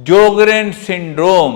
जोगरेन syndrome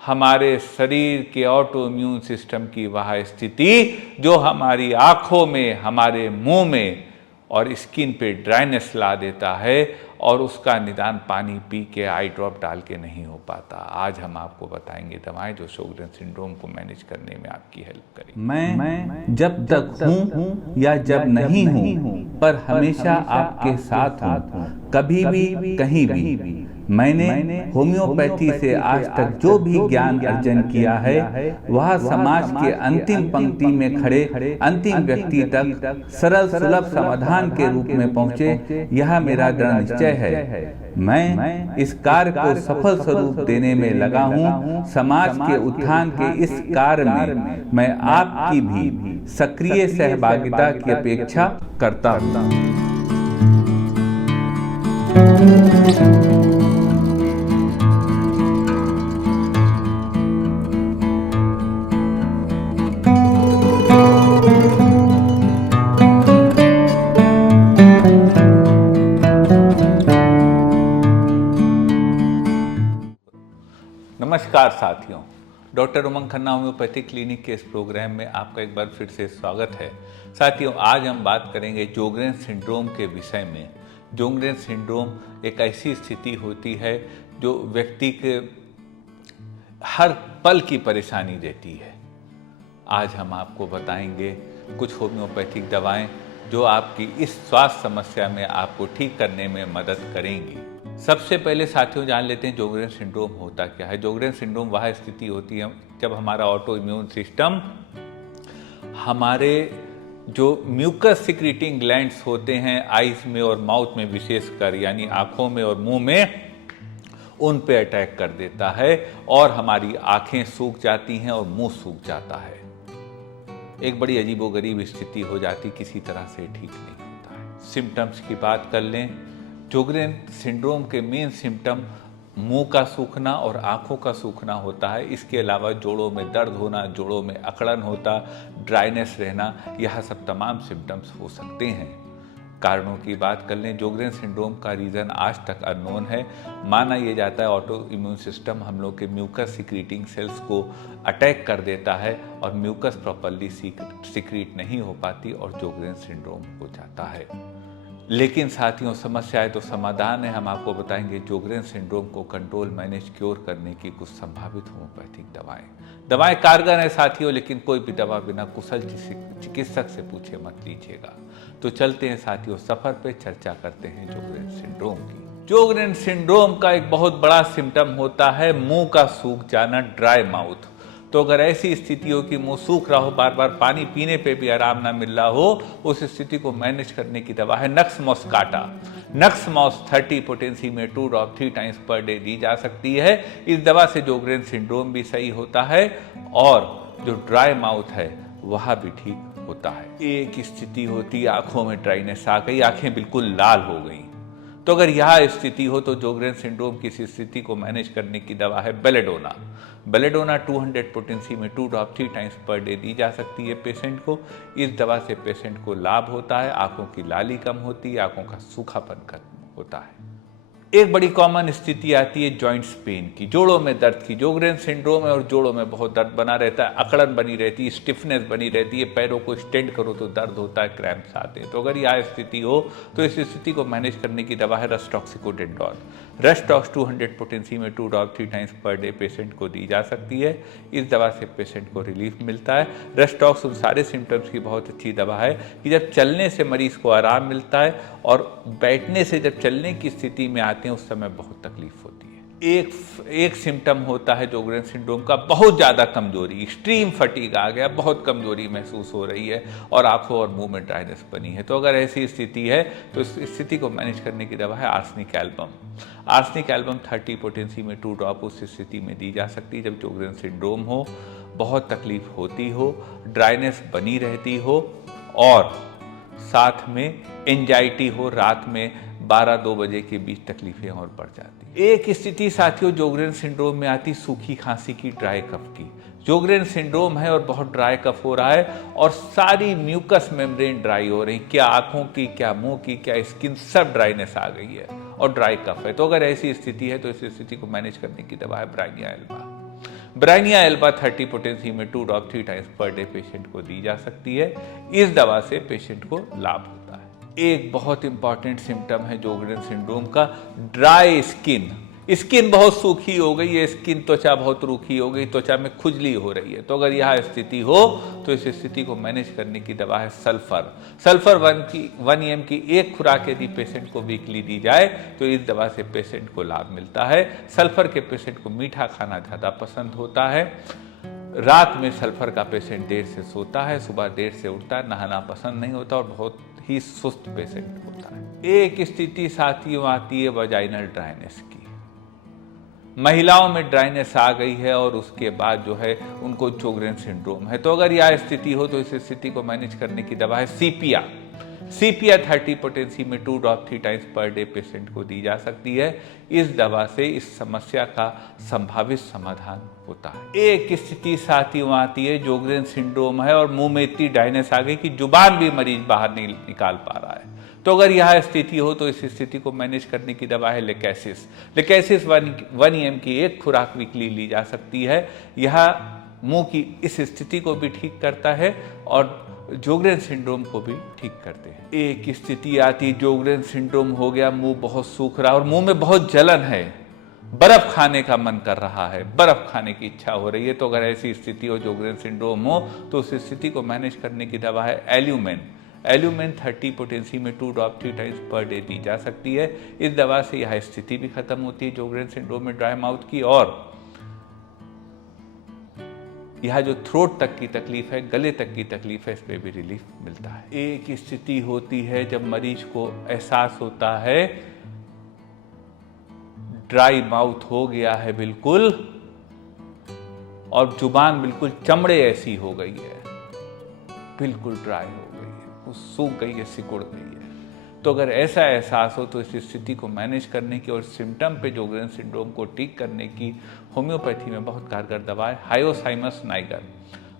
हमारे शरीर के ऑटो इम्यून सिस्टम की वह स्थिति जो हमारी आंखों में, हमारे मुंह में और स्किन पे ड्राइनेस ला देता है और उसका निदान पानी पी के आई ड्रॉप डाल के नहीं हो पाता। आज हम आपको बताएंगे दवाएं जो जोगरेन सिंड्रोम को मैनेज करने में आपकी हेल्प करेंगी। मैं जब तक हूँ या जब नहीं हूँ, पर हमेशा आपके साथ हूँ, कभी भी कहीं भी। मैंने होम्योपैथी से आज तक जो भी ज्ञान अर्जन किया है वह समाज के अंतिम पंक्ति में खड़े अंतिम व्यक्ति तक सरल सुलभ समाधान के रूप में पहुँचे, यह मेरा दृढ़ निश्चय है। मैं इस कार्य को सफल स्वरूप देने में लगा हूँ। समाज के उत्थान के इस कार्य में मैं आपकी भी सक्रिय सहभागिता की अपेक्षा करता हूँ। नमस्कार साथियों, डॉक्टर उमंग खन्ना होम्योपैथिक क्लिनिक के इस प्रोग्राम में आपका एक बार फिर से स्वागत है। साथियों, आज हम बात करेंगे जोगरेन सिंड्रोम के विषय में। जोगरेन सिंड्रोम एक ऐसी स्थिति होती है जो व्यक्ति के हर पल की परेशानी देती है। आज हम आपको बताएंगे कुछ होम्योपैथिक दवाएं जो आपकी इस स्वास्थ्य समस्या में आपको ठीक करने में मदद करेंगी। सबसे पहले साथियों जान लेते हैं जोगरेन सिंड्रोम होता क्या है। जोगरेन सिंड्रोम वह स्थिति होती है जब हमारा ऑटो इम्यून सिस्टम हमारे जो म्यूकस सिक्रीटिंग ग्लैंड्स होते हैं आईज में और माउथ में, विशेषकर यानी आंखों में और मुंह में, उन पे अटैक कर देता है और हमारी आंखें सूख जाती हैं और मुंह सूख जाता है। एक बड़ी अजीबोगरीब स्थिति हो जाती, किसी तरह से ठीक नहीं होता है। सिम्टम्स की बात कर लें, जोगरेन सिंड्रोम के मेन सिम्टम मुंह का सूखना और आंखों का सूखना होता है। इसके अलावा जोड़ों में दर्द होना, जोड़ों में अकड़न होता, ड्राइनेस रहना, यह सब तमाम सिम्टम्स हो सकते हैं। कारणों की बात कर लें, जोगरेन सिंड्रोम का रीज़न आज तक अननोन है। माना यह जाता है ऑटो इम्यून सिस्टम हम लोग के म्यूकस सिक्रीटिंग सेल्स को अटैक कर देता है और म्यूकस प्रॉपरली सिक्रीट नहीं हो पाती और जोगरेन सिंड्रोम हो जाता है। लेकिन साथियों, समस्या है तो समाधान है। हम आपको बताएंगे जोगरेन सिंड्रोम को कंट्रोल, मैनेज, क्योर करने की कुछ संभावित होम्योपैथिक दवाएं कारगर है साथियों, लेकिन कोई भी दवा बिना कुशल चिकित्सक से पूछे मत लीजिएगा। तो चलते हैं साथियों सफर पे, चर्चा करते हैं जोगरेन सिंड्रोम की। जोगरेन सिंड्रोम का एक बहुत बड़ा सिम्टम होता है मुंह का सूख जाना, ड्राई माउथ। तो अगर ऐसी स्थिति हो कि मुंह सूख रहा हो, बार बार पानी पीने पे भी आराम ना मिल रहा हो, उस स्थिति को मैनेज करने की दवा है नक्स मॉस्काटा। नक्स मॉस 30 पोटेंसी में 2 ड्रॉप 3 टाइम्स पर डे दी जा सकती है। इस दवा से जोगरेन सिंड्रोम भी सही होता है और जो ड्राई माउथ है वह भी ठीक होता है। एक स्थिति होती है आंखों में ड्राइनेस आ गई, आंखें बिल्कुल लाल हो गई। तो अगर यह स्थिति हो तो जोगरेन सिंड्रोम की इस स्थिति को मैनेज करने की दवा है बेलेडोना। बेलेडोना 200 पोटेंसी में 2 ड्रॉप 3 टाइम्स पर डे दी जा सकती है पेशेंट को। इस दवा से पेशेंट को लाभ होता है, आंखों की लाली कम होती है, आंखों का सूखापन कम होता है। एक बड़ी कॉमन स्थिति आती है जॉइंट्स पेन की, जोड़ों में दर्द की। जोगरेन सिंड्रोम है और जोड़ों में बहुत दर्द बना रहता है, अकड़न बनी रहती है, स्टिफनेस बनी रहती है, पैरों को स्टेंड करो तो दर्द होता है, क्रैम्प्स आते हैं। तो अगर यह स्थिति हो तो इस स्थिति को मैनेज करने की दवा है रस्टॉक्सिकोडेंडोन। रस्टॉक्स 200 पोटेंसी में 2 drop 3 times per day patient को दी जा सकती है। इस दवा से पेशेंट को रिलीफ मिलता है। रस्टॉक्स उन सारे सिम्टम्स की बहुत अच्छी दवा है कि जब चलने से मरीज को आराम मिलता है और बैठने से जब चलने की स्थिति में आते हैं उस समय बहुत तकलीफ होती है। एक सिम्टम होता है जोगरेन सिंड्रोम का बहुत ज़्यादा कमजोरी, एक्सट्रीम फटीग आ गया, बहुत कमजोरी महसूस हो रही है और आंखों और मुंह में ड्राइनेस बनी है। तो अगर ऐसी स्थिति है तो इस स्थिति को मैनेज करने की दवा है arsenic album. Arsenic album 30 potency में 2 ड्रॉप उस स्थिति में दी जा सकती है जब जोगरेन सिंड्रोम हो, बहुत तकलीफ होती हो, ड्राइनेस बनी रहती हो और साथ में एंजाइटी हो, रात में 12-2 बजे के बीच तकलीफें और बढ़ जाती। एक स्थिति साथियों जोगरेन सिंड्रोम में आती सूखी खांसी की, ड्राई कफ की। जोगरेन सिंड्रोम है और बहुत ड्राई कफ हो रहा है और सारी म्यूकस मेम्ब्रेन ड्राई हो रही, क्या आंखों की, क्या मुंह की, क्या स्किन, सब ड्राइनेस आ गई है और ड्राई कफ है। तो अगर ऐसी स्थिति है तो इस स्थिति को मैनेज करने की दवा है Bryonia Elba. Bryonia Elba 30 potency में 2 drop 3 times per day patient को दी जा सकती है। इस दवा से पेशेंट को लाभ होता है। एक बहुत इंपॉर्टेंट सिम्टम है जोगरेन सिंड्रोम का, ड्राई स्किन। स्किन बहुत सूखी हो गई है, स्किन त्वचा बहुत रूखी हो गई, त्वचा में खुजली हो रही है। तो अगर यह स्थिति हो तो इस स्थिति को मैनेज करने की दवा है सल्फर। सल्फर 1 EM की एक खुराक यदि पेशेंट को वीकली दी जाए तो इस दवा से पेशेंट को लाभ मिलता है। सल्फर के पेशेंट को मीठा खाना ज़्यादा पसंद होता है। रात में सल्फर का पेशेंट देर से सोता है, सुबह देर से उठता है, नहाना पसंद नहीं होता और बहुत ही सुस्त पेशेंट होता है। एक स्थिति साथियों आती है वजाइनल ड्राइनेस की। महिलाओं में ड्राइनेस आ गई है और उसके बाद जो है उनको जोगरेन सिंड्रोम है। तो अगर यह स्थिति हो तो इस स्थिति को मैनेज करने की दवा है सीपिया। सीपिया 30 पोटेंसी में 2 drop 3 times per day patient को दी जा सकती है। इस दवा से इस समस्या का संभावित समाधान होता है। एक स्थिति साथियों आती है जोगरेन सिंड्रोम है और मुंह में इतनी ड्राइनेस आ गई कि जुबान भी मरीज बाहर नहीं निकाल पा रहा है। तो अगर यह स्थिति हो तो इस स्थिति को मैनेज करने की दवा है लेकेसिस। लेकेसिस 1 EM की एक खुराक वीकली ली जा सकती है। यह मुंह की इस स्थिति को भी ठीक करता है और जोगरेन सिंड्रोम को भी ठीक करते हैं। एक स्थिति आती जोगरेन सिंड्रोम हो गया, मुंह बहुत सूख रहा और मुंह में बहुत जलन है, बर्फ खाने का मन कर रहा है, बर्फ खाने की इच्छा हो रही है। तो अगर ऐसी स्थिति हो, जोगरेन सिंड्रोम हो, तो उस स्थिति को मैनेज करने की दवा है एल्यूमेन। एल्यूमेन 30 पोटेंसी में 2 ड्रॉप 3 टाइम्स पर डे दी जा सकती है। इस दवा से यह स्थिति भी खत्म होती है जोगरेन सिंड्रोम में ड्राई माउथ की, और यह जो थ्रोट तक की तकलीफ है, गले तक की तकलीफ है, इस पे भी रिलीफ मिलता है। एक स्थिति होती है जब मरीज को एहसास होता है ड्राई माउथ हो गया है बिल्कुल और जुबान बिल्कुल चमड़े ऐसी हो गई है, बिल्कुल ड्राई हो गई है, वो सूख गई है, सिकुड़ गई है। तो अगर ऐसा एहसास हो तो इस स्थिति को मैनेज करने की और सिम्टम पे जोगरेन सिंड्रोम को ठीक करने की होम्योपैथी में बहुत कारगर दवा है hyoscyamus Niger.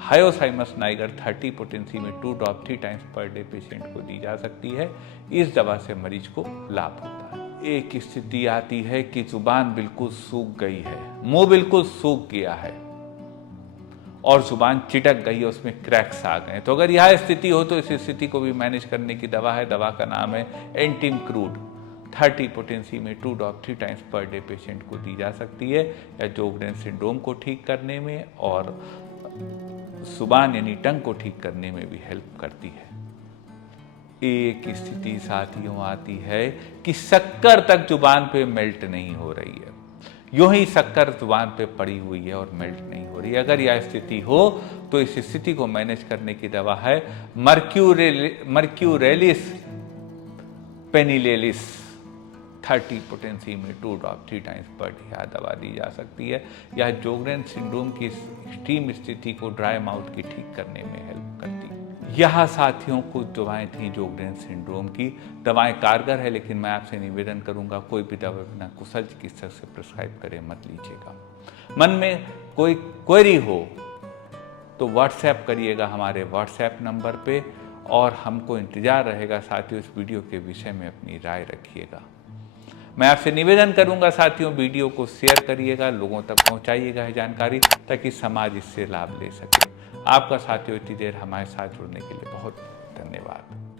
Hyoscyamus Niger 30 potency में 2 drop 3 times per day patient को दी जा सकती है। इस दवा से मरीज को लाभ होता है। एक स्थिति आती है कि जुबान बिल्कुल सूख गई है, मुंह बिल्कुल सूख गया है और जुबान चिटक गई है, उसमें क्रैक्स आ गए। तो अगर यह स्थिति हो तो इस स्थिति को भी मैनेज करने की दवा है, दवा का नाम है एंटिम क्रूड। 30 पोटेंसी में 2 drop 3 times per day patient को दी जा सकती है। या जोगरेन सिंड्रोम को ठीक करने में और जुबान यानी टंग को ठीक करने में भी हेल्प करती है। एक स्थिति साथियों आती है कि शक्कर तक जुबान पे मेल्ट नहीं हो रही है, यूं ही शक्कर जुबान पे पड़ी हुई है और मेल्ट नहीं हो रही है। अगर यह स्थिति हो तो इस स्थिति को मैनेज करने की दवा है मर्क्यूरेलिस पेनिलेलिस। 30 पोटेंसी में 2 ड्रॉप 3 टाइम्स पर डे यह दवा दी जा सकती है। यह जोगरेन सिंड्रोम की एक्सट्रीम स्थिति को ड्राई माउथ की ठीक करने में हेल्प करती है। यह साथियों कुछ दवाएं थी जोगरेन सिंड्रोम की। दवाएं कारगर है, लेकिन मैं आपसे निवेदन करूंगा कोई भी दवा बिना कुशल चिकित्सक से प्रिस्क्राइब करे मत लीजिएगा। मन में कोई क्वेरी हो तो व्हाट्सएप करिएगा हमारे व्हाट्सएप नंबर पे, और हमको इंतजार रहेगा साथियों इस वीडियो के विषय में अपनी राय रखिएगा। मैं आपसे निवेदन करूंगा साथियों वीडियो को शेयर करिएगा, लोगों तक पहुंचाइएगा है जानकारी, ताकि समाज इससे लाभ ले सके। आपका साथियों इतनी देर हमारे साथ जुड़ने के लिए बहुत धन्यवाद।